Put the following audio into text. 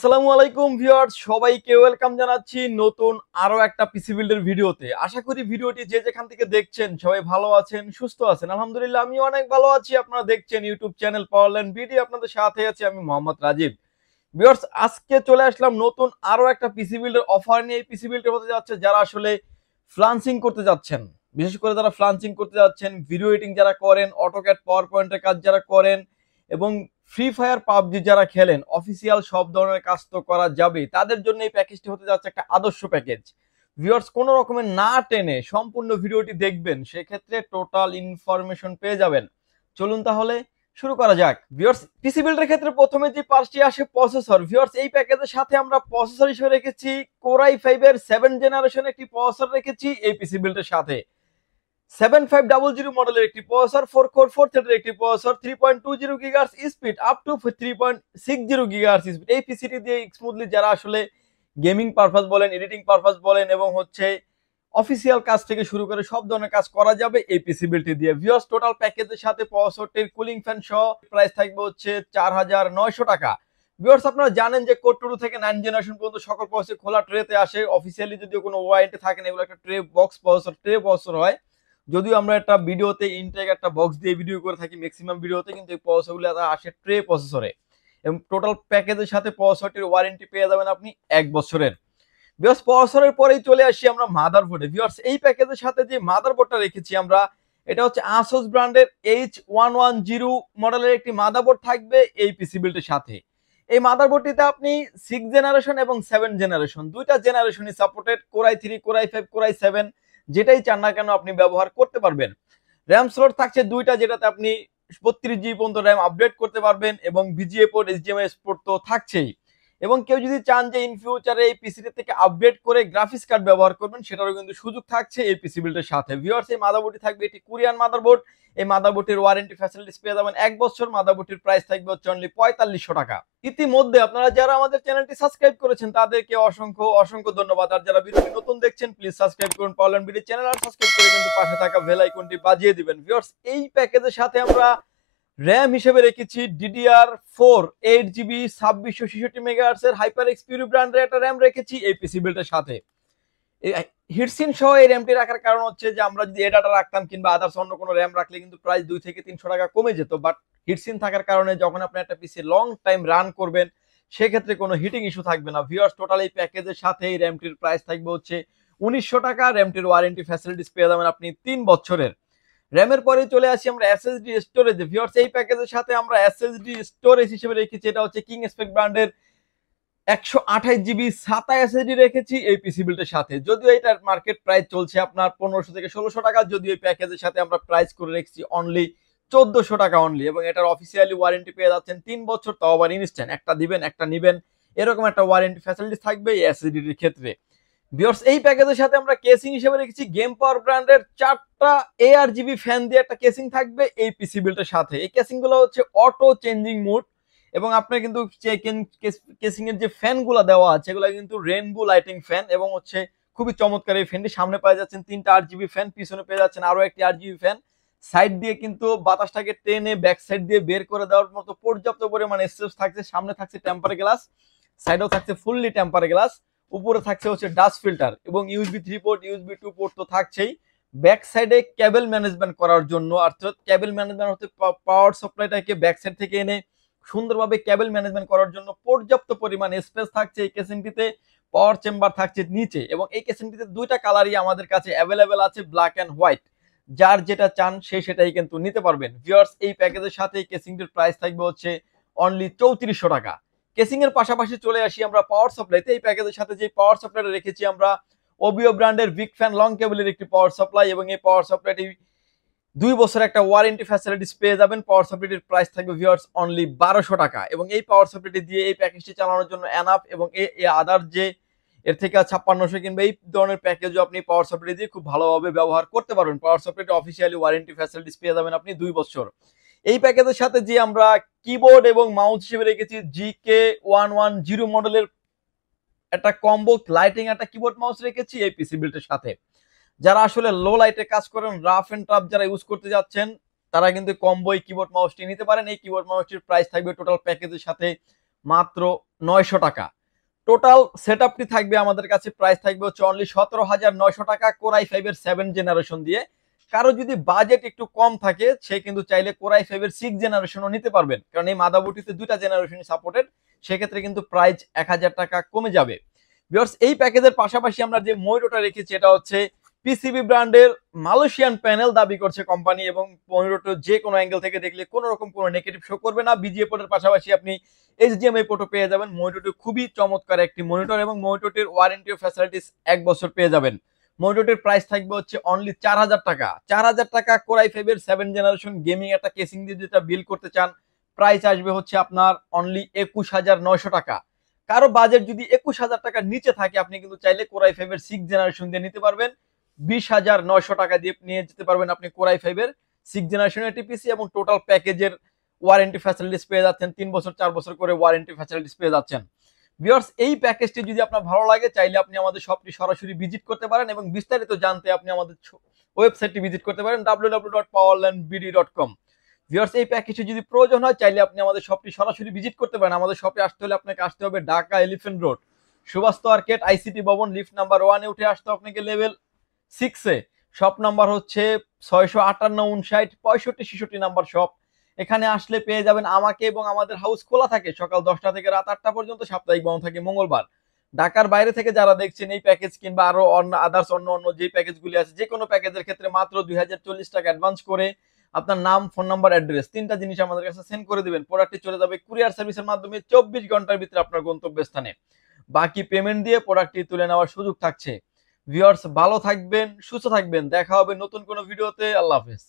আসসালামু আলাইকুম ভিউয়ার্স, সবাইকে ওয়েলকাম জানাচ্ছি নতুন আরো একটা পিসি বিল্ডের ভিডিওতে। আশা করি ভিডিওটি যে যেখান থেকে দেখছেন সবাই ভালো আছেন, সুস্থ আছেন। আলহামদুলিল্লাহ আমি অনেক ভালো আছি। আপনারা দেখছেন ইউটিউব চ্যানেল পাওয়ারল্যান্ড ভিডিও, আপনাদের সাথে আছি আমি মোহাম্মদ রাজীব। ভিউয়ার্স, আজকে চলে আসলাম নতুন আরো একটা পিসি বিল্ডের অফার নিয়ে। এই পিসি বিল্ডের হতে যাচ্ছে যারা আসলে ফ্লান্সিং করতে যাচ্ছেন, বিশেষ করে যারা ফ্লান্সিং করতে যাচ্ছেন, ভিডিও এডিটিং যারা করেন, অটোক্যাড পাওয়ার পয়েন্টের কাজ যারা করেন এবং ফ্রি ফায়ার পাবজি যারা খেলেন, অফিসিয়াল সব ধরনের কাজ তো করা যাবে, তাদের জন্য এই প্যাকেজটি হতে যাচ্ছে একটা আদর্শ প্যাকেজ। ভিউয়ার্স, কোনো রকমের না টেনে সম্পূর্ণ ভিডিওটি দেখবেন, সেক্ষেত্রে টোটাল ইনফরমেশন পেয়ে যাবেন। চলুন তাহলে শুরু করা যাক। ভিউয়ার্স, পিসি বিল্ডের ক্ষেত্রে প্রথমে যে পার্টটি আসে প্রসেসর। ভিউয়ার্স, এই প্যাকেজের সাথে আমরা প্রসেসর হিসেবে রেখেছি কোরাই 5 এর 7 জেনারেশন একটি প্রসেসর রেখেছি এই পিসি বিল্ডের সাথে। 7500 মডেলের একটি প্রসেসর, 4 কোর 4 থ্রেডের একটি processor, 3.20 gigahertz speed up to 3.60 gigahertz speed. এই পিসিটি দিয়ে স্মুথলি যারা আসলে গেমিং পারপাস বলেন, এডিটিং পারপাস বলেন এবং হচ্ছে অফিসিয়াল কাজ থেকে শুরু করে সব ধরনের কাজ করা যাবে এই পিসি বিল্ডটি দিয়ে। ভিউয়ার্স, টোটাল প্যাকেজের সাথে প্রসেসরটির কুলিং ফ্যান সহ প্রাইস থাকবে হচ্ছে 4900 টাকা। ভিউয়ার্স, আপনারা জানেন যে কোর 2 থেকে 9 জেনারেশন পর্যন্ত সকল প্রসেসর খোলা ট্রেতে আসে। অফিসিয়ালি যদিও কোনো ওয়ারেন্টি থাকে না, এগুলো একটা tray box processor, tray processor হয়। যদিও আমরা একটা ভিডিওতে ইনটেক একটা বক্স দিয়ে ভিডিও করে থাকি ম্যাক্সিমাম ভিডিওতে, কিন্তু এই প্রসেসরগুলো আসে ট্রে প্রসেসরে এবং টোটাল প্যাকেজের সাথে প্রসেসরটির ওয়ারেন্টি পেয়ে যাবেন আপনি 1 বছরের। ভিউয়ার্স, প্রসেসরের পরেই চলে আসি আমরা মাদারবোর্ডে। ভিউয়ার্স, এই প্যাকেজের সাথে যে মাদারবোর্ডটা রেখেছি আমরা, এটা হচ্ছে আসুস ব্র্যান্ডের H110 মডেলের একটি মাদারবোর্ড থাকবে এই পিসি বিল্ডের সাথে। এই মাদারবোর্ডটিতে আপনি 6 জেনারেশন এবং 7 জেনারেশন দুইটা জেনারেশনই সাপোর্টেড। কোরাই 3, কোরাই 5, কোরাই 7 যেটাই চান না কেন আপনি ব্যবহার করতে পারবেন। র্যাম স্লট থাকছে দুইটা, যেটাতে আপনি 32 জিবি পর্যন্ত র্যাম আপডেট করতে পারবেন এবং ভিজিএ পোর্ট, এইচডিএমআই পোর্ট তো থাকছেই। এবং কেউ যদি চান যে ইন ফিউচারে এই পিসিটি থেকে আপডেট করে গ্রাফিক্স কার্ড ব্যবহার করবেন, সেটারও কিন্তু সুযোগ থাকছে এই পিসি বিল্ডের সাথে। ভিউয়ার্স, এই মাদারবোর্ডটি থাকবে এটি কোরিয়ান মাদারবোর্ড। এই মাদারবোর্ডটির ওয়ারেন্টি ফ্যাসিলিটিস পেয়ে যাবেন 1 বছর। মাদারবোর্ডটির প্রাইস থাকবে হচ্ছে অনলি 4500 টাকা। ইতিমধ্যে আপনারা যারা আমাদের চ্যানেলটি সাবস্ক্রাইব করেছেন তাদেরকে অসংখ্য অসংখ্য ধন্যবাদ। আর যারা ভিডিওটি নতুন দেখছেন প্লিজ সাবস্ক্রাইব করুন পাওয়ারল্যান্ড ভিডিও চ্যানেল, আর সাবস্ক্রাইব করে কিন্তু পাশে থাকা বেল আইকনটি বাজিয়ে দিবেন। ভিউয়ার্স, এই প্যাকেজের সাথে আমরা র্যাম হিসেবে রেখেছি DDR4 8 জিবি 2666 মেগাহার্টজ এর হাইপার এক্স পিউরি ব্র্যান্ডের একটা র্যাম রেখেছি এই পিসি বিল্ডের সাথে। হিটসিন সহ এই র্যামটি রাখার কারণ হচ্ছে যে আমরা যদি এ ডাটা রাখতাম কিংবা আদার্স অন্য কোনো র্যাম রাখলে কিন্তু প্রাইস 2 থেকে 300 টাকা কমে যেত। বাট হিটসিন থাকার কারণে যখন আপনি একটা পিসি লং টাইম রান করবেন, সেক্ষেত্রে কোনো হিটিং ইস্যু থাকবে না। ভিউয়ার্স, টোটাল এই প্যাকেজের সাথে এই র্যামটির প্রাইস থাকবে হচ্ছে 1900 টাকা। র্যামটির ওয়ারেন্টি ফ্যাসিলিটিস পেয়ে যাবেন আপনি 3 বছরের। র্যামের পরে চলে আসি আমরা এসএসডি স্টোরেজে। ভিউয়ার্স, এই প্যাকেজের সাথে আমরা এসএসডি স্টোরেজ হিসেবে রেখেছি, এটা হচ্ছে কিং স্পেক ব্র্যান্ডের 128 জিবি SATA এসএসডি রেখেছি এই পিসি বিল্ডের সাথে। যদিও এটার মার্কেট প্রাইস চলছে আপনার 1500 থেকে 1600 টাকা, যদিও এই প্যাকেজের সাথে আমরা প্রাইস করে রেখেছি অনলি 1400 টাকা অনলি। এবং এটার অফিসিয়ালি ওয়ারেন্টি পেয়ে যাচ্ছেন 3 বছর, তাও আবার ইনস্ট্যান্ট, একটা দিবেন একটা নিবেন, এরকম একটা ওয়ারেন্টি ফ্যাসিলিটিস থাকবে এই এসএসডির ক্ষেত্রে। ভিউয়ার্স, এই প্যাকেজের সাথে আমরা কেসিং হিসেবে রেখেছি গেম পাওয়ার ব্র্যান্ডের 4টা ARGB ফ্যান দিয়ে একটা কেসিং থাকবে এই পিসি বিল্ডের সাথে। এই কেসিং গুলো হচ্ছে অটো চেঞ্জিং মোড এবং আপনার কিন্তু কেসিং এর যে ফ্যান গুলা দেওয়া আছে এগুলো কিন্তু রেইনবো লাইটিং ফ্যান এবং হচ্ছে খুবই চমৎকার। এই ফ্যানটি সামনে পেয়ে যাচ্ছেন 3টা RGB ফ্যান, পিছনে পেয়ে যাচ্ছেন আরো একটি RGB ফ্যান। সাইড দিয়ে কিন্তু বাতাসটাকে টেনে ব্যাক সাইড দিয়ে বের করে দেওয়ার মতো পর্যাপ্ত পরিমাণে স্পেস থাকছে। সামনে থাকছে টেম্পার গ্লাস, সাইডেও থাকছে ফুললি টেম্পার গ্লাস, উপরে থাকছে হচ্ছে ডাস্ট ফিল্টার এবং ইউএসবি 3 পোর্ট, ইউএসবি 2 পোর্ট তো থাকছেই। ব্যাক সাইডে কেবল ম্যানেজমেন্ট করার জন্য, অর্থাৎ কেবল ম্যানেজমেন্ট হতে পাওয়ার সাপ্লাইটাকে ব্যাক সাইড থেকে এনে সুন্দরভাবে কেবল ম্যানেজমেন্ট করার জন্য পর্যাপ্ত পরিমাণ স্পেস থাকছে এই কেসিংটিতে। পাওয়ার চেম্বার থাকছে নিচে এবং এই কেসিংটিতে দুইটা কালারই আমাদের কাছে অ্যাভেলেবেল আছে, ব্ল্যাক এন্ড হোয়াইট। যার যেটা চান সে সেটাই কিন্তু নিতে পারবেন। ভিউয়ার্স, এই প্যাকেজের সাথে এই কেসিংটির প্রাইস থাকবে হচ্ছে অনলি 3400 টাকা। কেসিং এর পাশাপাশি চলে আসি আমরা পাওয়ার সাপ্লাইতে। এই প্যাকেজের সাথে যে পাওয়ার সাপ্লাইটা রেখেছি আমরা ওবিও ব্র্যান্ডের বিগ ফ্যান লং কেবলের একটি পাওয়ার সাপ্লাই এবং এই পাওয়ার সাপ্লাইটি 2 বছর একটা ওয়ারেন্টি ফ্যাসিলিটিস পেয়ে যাবেন। পাওয়ার সাপ্লাইটির প্রাইস থাকবে ভিউয়ার্স অনলি 1200 টাকা এবং এই পাওয়ার সাপ্লাইটি দিয়ে এই প্যাকেজটি চালানোর জন্য এনাফ এবং এই আদার যে এর থেকে 5600 কিংবা এই ধরনের প্যাকেজও আপনি পাওয়ার সাপ্লাই দিয়ে খুব ভালোভাবে ব্যবহার করতে পারবেন। পাওয়ার সাপ্লাইটি অফিসিয়ালি ওয়ারেন্টি ফ্যাসিলিটিস পেয়ে যাবেন আপনি 2 বছর। এই প্যাকেজের সাথে যে আমরা কিবোর্ড এবং মাউস হিসেবে রেখেছি GK110 মডেলের একটা কম্বো লাইটিং একটা কিবোর্ড মাউস রেখেছি এই পিসি বিল্ডের সাথে। যারা আসলে লো লাইটে কাজ করেন, রাফ এন্ড টাফ যারা ইউজ করতে যাচ্ছেন, তারা কিন্তু কম্বো এই কিবোর্ড মাউসটি নিতে পারেন। এই কিবোর্ড মাউসটির প্রাইস থাকবে টোটাল প্যাকেজের সাথে মাত্র 900 টাকা। টোটাল সেটআপটি থাকবে আমাদের কাছে, প্রাইস থাকবে হচ্ছে অনলি 17,900 টাকা কোর i5 এর 7 জেনারেশন দিয়ে। কারো যদি বাজেট একটু কম থাকে সে কিন্তু চাইলে কোর i5 এর 6 জেনারেশনও নিতে পারবেন, কারণ এই মাদারবোর্ডটিতে দুইটা জেনারেশনই সাপোর্টেড। সেক্ষেত্রে কিন্তু প্রাইস 1000 টাকা কমে যাবে। ভিউয়ার্স, এই প্যাকেজের পাশাপাশি আমরা যে মনিটরটা রেখেছি এটা হচ্ছে পিসিবি ব্র্যান্ডের মালয়েশিয়ান প্যানেল দাবি করছে কোম্পানি, এবং মনিটরটা যে কোনো অ্যাঙ্গেল থেকে দেখলে কোনো রকম কোনো নেগেটিভ শো করবে না। বিজিএ পোর্টের পাশাপাশি আপনি এইচডিএমআই পোর্টও পেয়ে যাবেন। মনিটরটি খুবই চমৎকার একটি মনিটর, এবং মনিটরটির ওয়ারেন্টি ও ফ্যাসিলিটিস 1 বছর পেয়ে যাবেন। মনিটরটির প্রাইস থাকবে হচ্ছে অনলি 4000 টাকা। 4000 টাকা কোর i5 এর 7 জেনারেশন গেমিং একটা কেসিং দিয়ে যেটা বিল্ড করতে চান, প্রাইস আসবে হচ্ছে আপনার অনলি 21900 টাকা। কারো বাজেট যদি 21000 টাকার নিচে থাকে আপনি কিন্তু চাইলে কোর i5 এর 6 জেনারেশন দিয়ে নিতে পারবেন। 20900 টাকা দিয়ে নিয়ে যেতে পারবেন আপনি কোর i5 এর 6 জেনারেশনের টিপিসি, এবং টোটাল প্যাকেজের ওয়ারেন্টি ফ্যাসিলিটিস পেয়ে যাচ্ছেন 3 বছর 4 বছর করে ওয়ারেন্টি ফ্যাসিলিটিস পেয়ে যাচ্ছেন। ভিউয়ার্স, এই প্যাকেজটি যদি আপনার ভালো লাগে চাইলে আপনি আমাদের শপটি সরাসরি ভিজিট করতে পারেন, এবং বিস্তারিত জানতে আপনি আমাদের ওয়েবসাইটটি ভিজিট করতে পারেন www.powerlandbd.com। ভিউয়ার্স, এই প্যাকেজটি যদি প্রয়োজন হয় চাইলে আপনি আমাদের শপটি সরাসরি ভিজিট করতে পারেন। আমাদের শপে আসতে হলে আপনাকে আসতে হবে Dhaka elephant road, Subastu arcade, ICT ভবন, লিফট নাম্বার 1 এ উঠে আসতে আপনাকে লেভেল 6 এ। শপ নাম্বার হচ্ছে 658 59 65 66 নাম্বার শপ। এখানে আসলে পেয়ে যাবেন আমাকে, এবং আমাদের হাউস খোলা থাকে সকাল 10টা থেকে রাত 8টা পর্যন্ত, সাপ্তাহিক বন্ধ থাকে মঙ্গলবার। ঢাকার বাইরে থেকে যারা দেখছেন এই প্যাকেজ কিংবা আরো অন্য আদার্স অন্য যে প্যাকেজগুলি আছে, যে কোনো প্যাকেজের ক্ষেত্রে মাত্র 2040 টাকা অ্যাডভান্স করে আপনার নাম, ফোন নাম্বার, অ্যাড্রেস 3টা জিনিস আমাদের কাছে সেন্ড করে দিবেন। প্রোডাক্টটি চলে যাবে কুরিয়ার সার্ভিসের মাধ্যমে 24 ঘন্টার ভিতরে আপনার গন্তব্যস্থানে। বাকি পেমেন্ট দিয়ে প্রোডাক্টটি তুলে নেওয়ার সুযোগ থাকছে। ভিউয়ার্স, ভালো থাকবেন, সুস্থ থাকবেন। দেখা হবে নতুন কোনো ভিডিওতে। আল্লাহ হাফেজ।